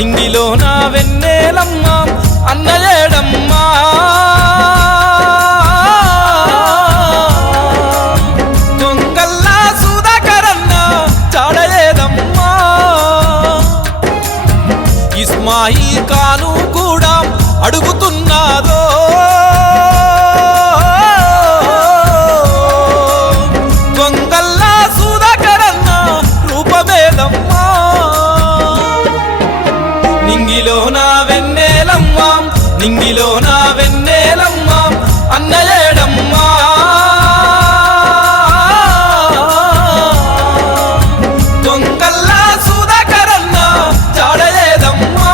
నింగిలో నా వెన్నెలమ్మ అన్నయేడమ్మా దొంగల్లా సుధాకరన్న చాడయేదమ్మా ఇస్మాయిల్ ఖాను కూడా అడుగుతున్నాదో దొంగల్లా సుధాకరన్న రూపమేదమ్మా నింగిలో నా వెన్నెలమ్మ నింగిలో నా వెన్నెలమ్మ అన్నయేడమ్మా దొంగల్లా సుధాకరన్న చాడయేదమ్మా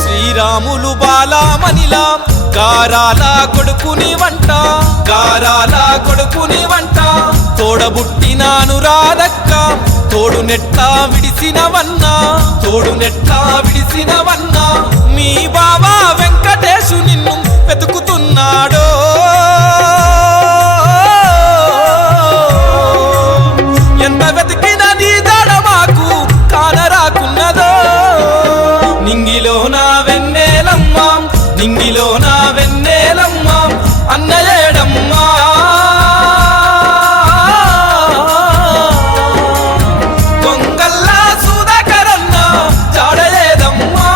శ్రీరాములు బాలామణిలా గారాల కొడుకుని వంట గారాల కొడుకుని వంట తోడబుట్టినాను రాధక్క తోడు నెట్లా విడిసినవన్నా తోడు నెట్లా విడిసినవన్నా మీ బావా వెంకటేశు నిన్ను వెతుకుతున్నాడో ఎంత వెతికినా నీ దడ మాకు కానరాకున్నదో నింగిలో నా వెన్నెలమ్మ నింగిలో నా వెన్నెలమ్మ అన్నయేడమ్మా దొంగల్లా సుధాకరన్న చాడయేదమ్మా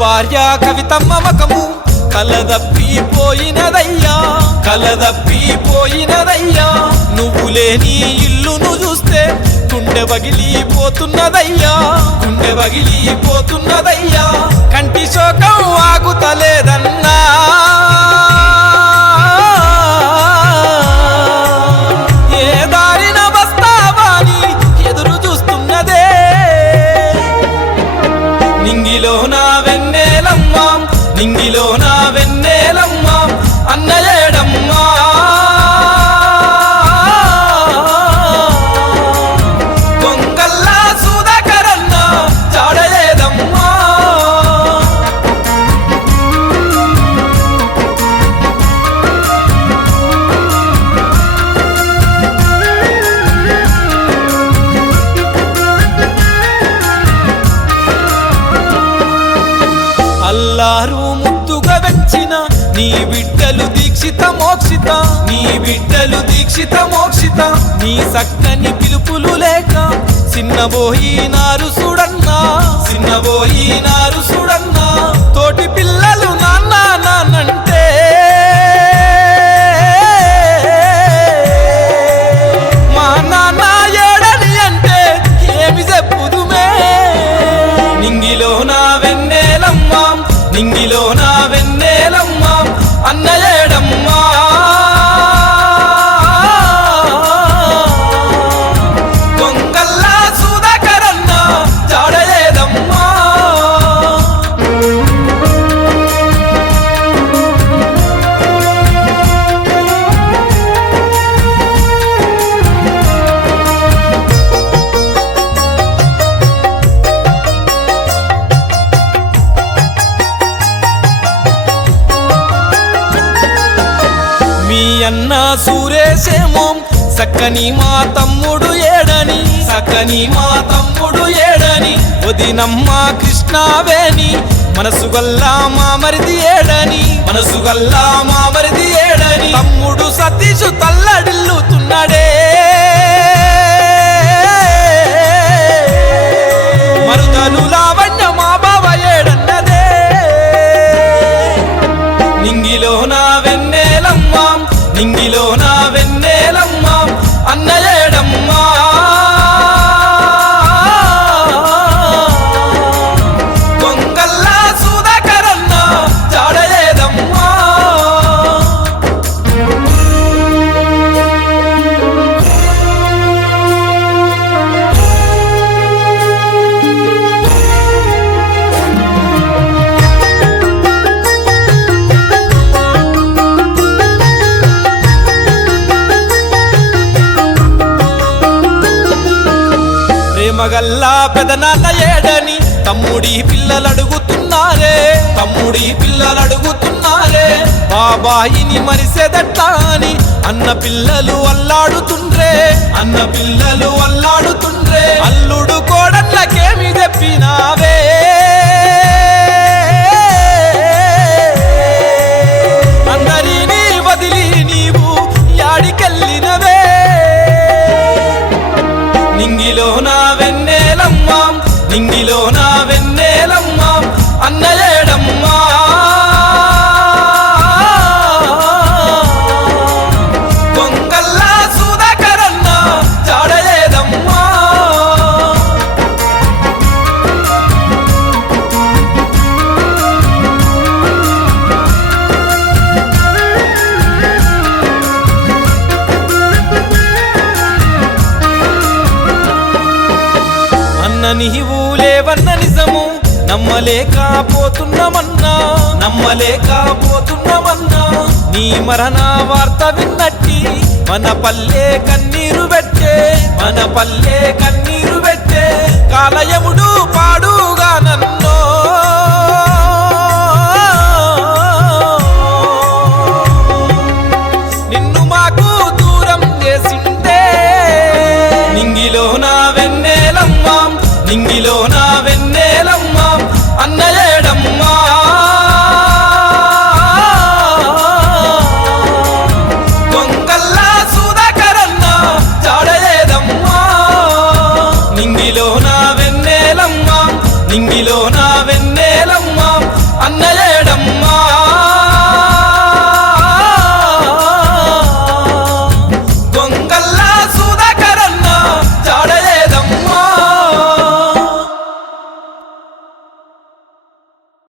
భార్య కవితమ్మ మకము కలదప్పిపోయినదయ్యా కలదప్పిపోయినదయ్యా నువ్వు లేని ఇల్లును చూస్తే గుండె పగిలిపోతున్నదయ్యా గుండె పగిలిపోతున్నదయ్యా కంటి శోకం ఆగుతలేదన్నా ఏ దారిన వస్తావాని ఎదురు చూస్తున్నదే నింగిలో నా వెన్నెలమ్మ నింగిలో నా వెన్నెలమ్మ అన్నయేడమ్మా దొంగల్లా సుధాకరన్న చాడయేదమ్మా అల్లారు ముద్దుగా వెచ్చిన నీ బిడ్డలు దీక్షిత మోక్షిత నీ బిడ్డలు దీక్షిత మోక్షిత నీ సక్కని పిలుపులు లేక సిన్నబోయినారు సుడన్నా సిన్నబోయినారు సుడన్నా తోటి పిల్లలు నాన్న నాన్నంటే మా నాన్న ఏడని అంటే ఏమి చెప్పుదుమే నింగిలో నా వెన్నెలమ్మ నింగిలో నా వెన్నెలమ్మ అన్నయేడమ్మా దొంగల్లా సుధాకరన్న చాడయేదమ్మా మీ అన్న సూరేశేమో సక్కని మా తమ్ముడు ఏడని సక్కని మా తమ్ముడు ఏడని వదినమ్మ కృష్ణావేని మనసు గల్లా మా మరిది ఏడని మనసు గల్లా మా మరిది ఏడని తమ్ముడు సతీషు తల్లడిల్లుతున్నాడే మరుదలు లావణ్య మా బావ ఏడన్నదే నింగిలో నా వెన్నెలమ్మ నింగిలో నా వెన్నెలమ్మ అన్నయేడమ్మా దొంగల్లా సుధాకరన్న ప్రేమగల్లా పెదనాన్న ఏడని తమ్ముడి పిల్లలడుగుతున్నారే, తమ్ముడి పిల్లలడుగుతున్నారే. బాబాయిని మరిసెదట్లా అని అన్న పిల్లలు అల్లాడుతుండ్రే, అన్న పిల్లలు అల్లాడుతుండ్రే. అల్లుడు కోడళ్ళకేమి చెప్పినావే, అందరినీ వదిలి నీవు యాడికెళ్ళినవే. నింగిలో నా వెన్నెలమ్మా, నింగిలో నా వెన్నెలమ్మా, అన్నయేడమ్మా. కొంగల్లా సుధాకరన్న జాడయేదమ్మా. అన్న నీవు లేవన్న నిజము నమ్మలేకపోతున్నామన్నా, నమ్మలేకపోతున్నామన్నా. నీ మరణ వార్త విన్నట్టి మన పల్లె కన్నీరు పెట్టే, మన పల్లె కన్నీరు పెట్టే. కాలయముడు పాడుగా నన్ను